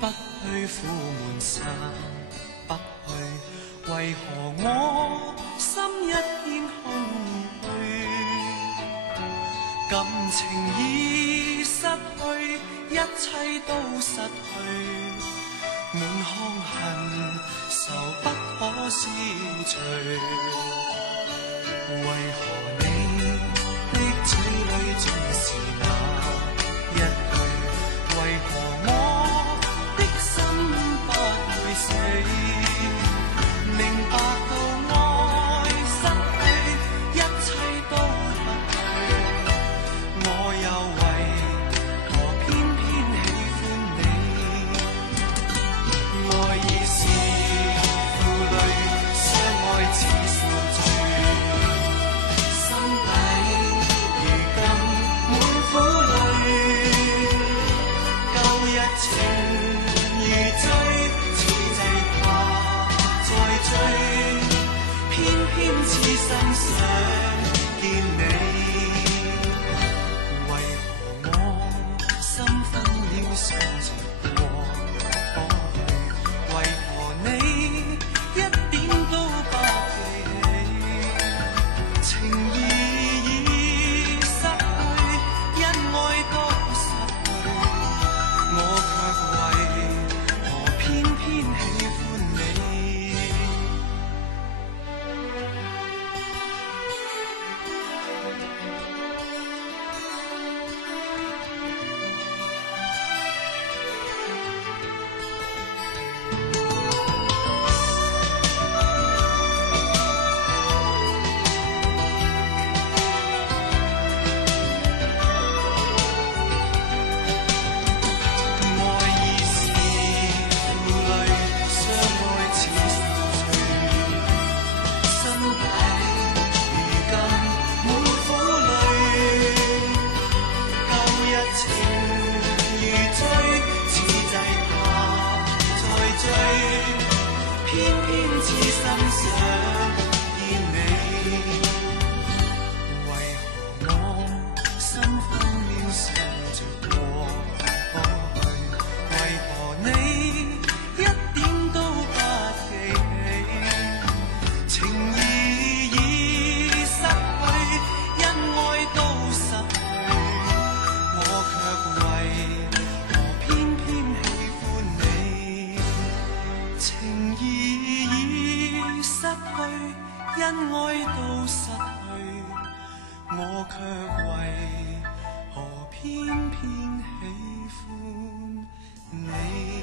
不去，苦悶散不去，為何我心一片空虛？感情已失去，一切都失去，滿腔恨愁不可消除。為何你的嘴裏盡是那一句？為何我的心不會死？明白到愛失去，一切都不對，我又為何偏偏喜歡你？愛已是負累，相愛似受罪，心底如今滿苦淚，舊日情如醉，此際怕再追，偏偏痴心想見你。為何我心分秒想着過去？為何你一點都不記起？情義已失去，因愛都失去，我卻為何偏偏喜歡你？愛已是負累，相愛似受罪，心底如今滿苦淚，舊日情如醉，此際怕再追，偏偏痴心想見你。為何我心分秒想着過去？為何你一點都不記起？情義已失去，因愛都失去，我卻為何偏偏喜歡你？情義已失去，因愛都失去，我卻為何偏偏喜歡你？